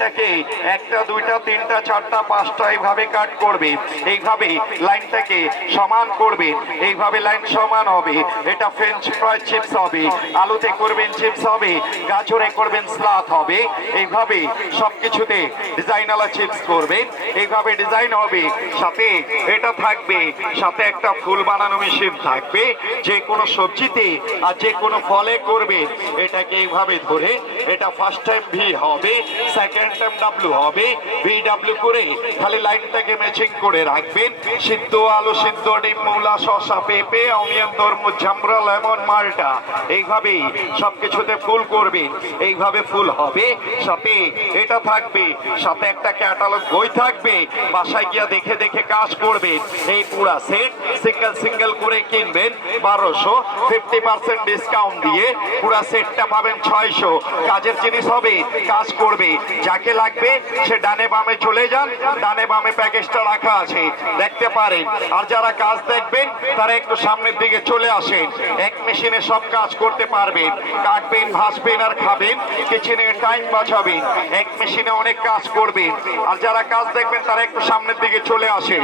এটাকে একটা দুইটা তিনটা চারটা পাঁচটা এইভাবে কাট করবে, এইভাবে লাইনটাকে সমান করবে, এইভাবে লাইন সমান হবে। এটা ফ্রেঞ্চ ফ্রাই চিপস হবে, আলুতে করবেন চিপস হবে, গাজরে করবেন স্লাদ হবে। এইভাবে সবকিছুতে ডিজাইনওয়ালা চিপস করবেন, এইভাবে ডিজাইন হবে। সাথে এটা থাকবে, সাথে একটা ফুল বানানো মেশিন থাকবে। যে কোনো সবজিতে আর যে কোনো ফলে করবে, এটাকে এইভাবে ধরে এটা ফার্স্ট টাইম ভি হবে, সেকেন্ড টাইম ডাব্লিউ হবে। ভি ডাব্লিউ করে খালি লাইনটাকে ম্যাচিং করে রাখবেন। সিদ্ধ আলু, সিদ্ধ ডিম, মূলা, শসা, পেঁপে, অনিয়ন, তরমুজ, জামরা, লেমন, মালটা, এইভাবেই সবকিছুতে ফুল করবেন। এইভাবে ফুল হবে। সাথে এটা থাকবে, সাথে একটা ক্যাটালগ বই থাকবে। বাসায় গিয়া দেখে দেখে কাজ করবেন। এই পুরা সেট সিঙ্গেল সিঙ্গেল করে কিনবেন 1200, 50% ডিসকাউন্ট দিয়ে পুরা সেটটা পাবেন 600। কাজের জিনিস হবে, কাজ করবে। যাকে লাগবে সে ডানে বামে চলে যান, ডানে বামে প্যাকেজটা রাখা আছে, দেখতে পারেন। আর যারা কাজ দেখবেন তারা একটু সামনের দিকে চলে আসেন। এক মেশিনে সব কাজ করতে পারবেন, কাটবেন, ভাসবেন আর খাবেন, কিচেনে টাইম বাঁচাবেন। এক মেশিনে অনেক কাজ করবেন। আর যারা কাজ দেখবেন তারা একটু সামনের দিকে চলে আসেন,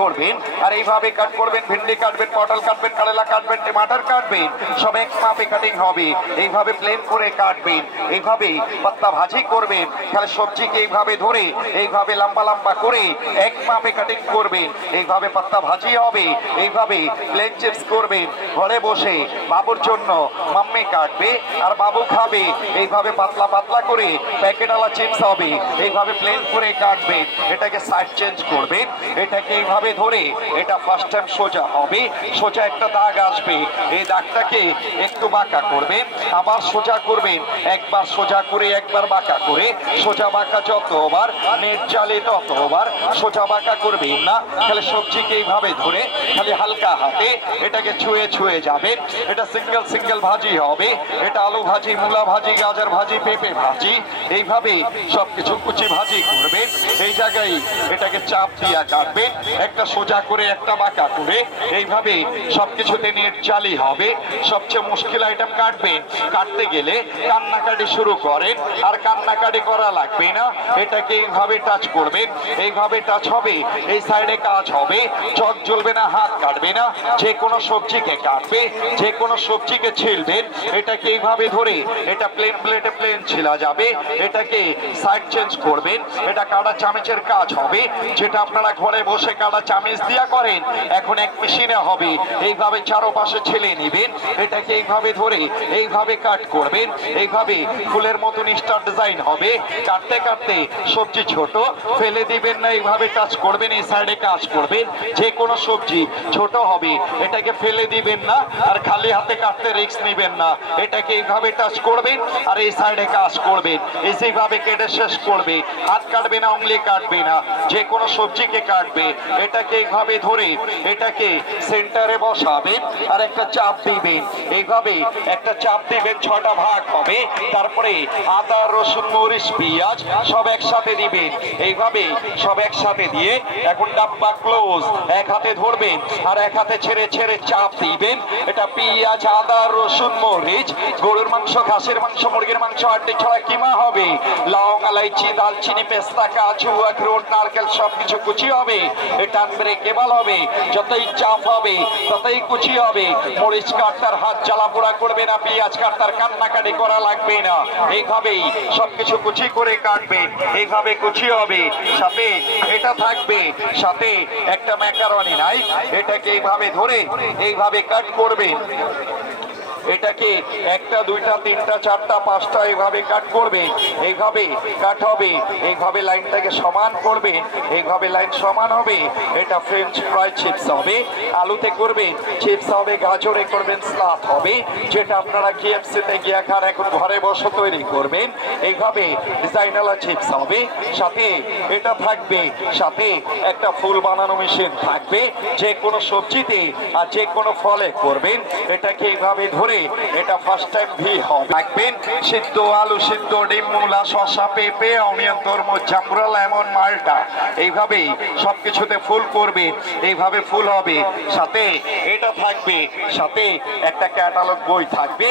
করবেন। আর এইভাবে কাট করবেন, ভেন্ডি কাটবেন, পটল কাটবেন, কারেলা কাটবেন, টমাটার কাটবেন, সব এক মাপে কাটিং হবে। এইভাবে প্লেন করে কাটবেন, এইভাবে পাত্তা ভাজি করবেন। তাহলে সবজিকে এইভাবে ধরে এইভাবে লম্বা লম্বা করে এক মাপে কাটিং করবেন, এইভাবে পাত্তা ভাজি হবে। এইভাবে প্লেন চিপস করবেন ঘরে বসে। বাবুর জন্য মাম্মি কাটবে আর বাবু খাবে। এইভাবে পাতলা পাতলা করে প্যাকেটওয়ালা চিপস হবে, এইভাবে প্লেন করে কাটবেন। এটাকে সাইড চেঞ্জ করবেন, এটাকে এইভাবে ধরে এটা ফার্স্ট টাইম সোজা হবে। সোজা একটা দাগ আসবে, এই দাগটাকে একটু বাঁকা করবেন, আবার সোজা করবেন। একবার সোজা করে একবার বাঁকা করে, সোজা বাঁকা যতবার নেট জালে ততবার সোজা বাঁকা করবেন না। তাহলে সবজিকে এইভাবে ধরে খালি হালকা হাতে এটাকে ছুঁয়ে ছুঁয়ে যাবেন। এটা সিঙ্গেল সিঙ্গেল ভাজি হবে। এটা আলু ভাজি, মূলা ভাজি, গাজর ভাজি, পেঁপে ভাজি, এইভাবে সবকিছু কুচি ভাজি করবেন। এই জায়গায় এটাকে চাপ দিয়া কাটবেন, একটা সোজা করে একটা বাঁকা করে। এইভাবে সবকিছুতে নেট জালি হবে। সবচেয়ে মুশকিল আইটেম কাটবেন, কাটতে গেলে কান্নাকাটি শুরু করেন, আর কান্নাকাটি করা লাগবে না। এটাকে এইভাবে টাচ করবেন, এইভাবে টাচ হবে, এই সাইডে কাজ হবে। চক জ্বলবে না, হাত কাটবে না। যে কোনো সবজিকে কাটবে, যে কোনো সবজিকে ছিলবেন, এটাকে এইভাবে ধরে এটা প্লেন প্লেটে প্লেন ছিলা যাবে। এটাকে সাইড চেঞ্জ করবেন, এটা কাটা চামচের কাজ হবে। যেটা আপনারা ঘরে বসে কাটা চামচ দিয়া করেন, এখন এক মেশিনে হবে। এইভাবে চারপাশে ছেলে নেবেন, এটাকে এইভাবে ধরে এইভাবে কাট করবেন। এইভাবে ফুলের মতন স্টার ডিজাইন হবে। কাটতে কাটতে সবজি ছোট ফেলে দিবেন না, এইভাবে টাচ করবেন, এই সাইডে কাজ করবেন। যে কোনো সবজি ছোট হবে, এটাকে ফেলে দিবেন না, আর খালি হাতে কাটতে রিস্ক নেবেন না। এটাকে এইভাবে টাচ করবেন আর এই সাইডে কাজ করবেন, এইভাবে কেটে শেষ করবে। হাত কাটবে না, উংলি কাটবে না, যে কোনো সবজিকে কাটবে। এটাকে এইভাবে ধরে এটাকে সেন্টারে বসাবেন আর একটা চাপ দিবেন। এইভাবে একটা চাপ দিবেন, 6টা ভাগ হবে। তারপরে আদা, রসুন, মরিচ, পেঁয়াজ সব একসাথে দিবেন। এইভাবে সব একসাথে দিয়ে এখন ডাব্বা ক্লোজ, এক হাতে ধরবেন আর এক হাতে ছেড়ে ছেড়ে চাপ দিবেন। এটা পেঁয়াজ, আদা, রসুন, মরিচ, গরুর মাংস, খাসির মাংস, মুরগির মাংস, আড্ডি ছড়া কিমা হবে। লং, এলাইচি, দালচিনি, পেস্তা, কাজু, আখরোট, নারকেল সবকিছু কুচি হবে। এটা আনব্রেকেবল হবে, যতই চাপ হবে ততই কুচি হবে। মরিচ কাটতার হাত জ্বালা পোড়া করবে না, পেঁয়াজ কাটতার কান্নাকাটি করা লাগবে না। এইভাবেই সবকিছু কুচি করে কাটবেন, এইভাবে কুচি হবে। সাথে এটা থাকবে, সাথে একটা ম্যাকারনি নাইফ, এটাকে এইভাবে ধরে এইভাবে কাট করবেন। এটাকে একটা দুইটা তিনটা চারটা পাঁচটা এইভাবে কাট করবে, এইভাবে কাট হবে। এইভাবে লাইনটাকে সমান করবে, এইভাবে লাইন সমান হবে। এটা ফ্রেঞ্চ ফ্রাই চিপস হবে, আলুতে করবেন চিপস হবে, গাজরে করবেন স্লাদ হবে। যেটা আপনারা KFC-তে গিয়ে খান, এখন ঘরে বসে তৈরি করবেন। এইভাবে ডিজাইনওয়ালা চিপস হবে। সাথে এটা থাকবে, সাথে একটা ফুল বানানো মেশিন থাকবে। যে কোনো সবজিতে আর যে কোনো ফলে করবেন, এটাকে এইভাবে ধরে এটা ফার্স্ট টাইম ভি হবে। রাখবেন সিদ্ধ আলু, সিদ্ধ ডিম, মূলা, শসা, পেঁপে, অনিয়ন, তরমুজ, জামরা, লেমন, মালটা, এইভাবেই সবকিছুতে ফুল করবেন। এইভাবে ফুল হবে। সাথে এটা থাকবে, সাথে একটা ক্যাটালগ বই থাকবে।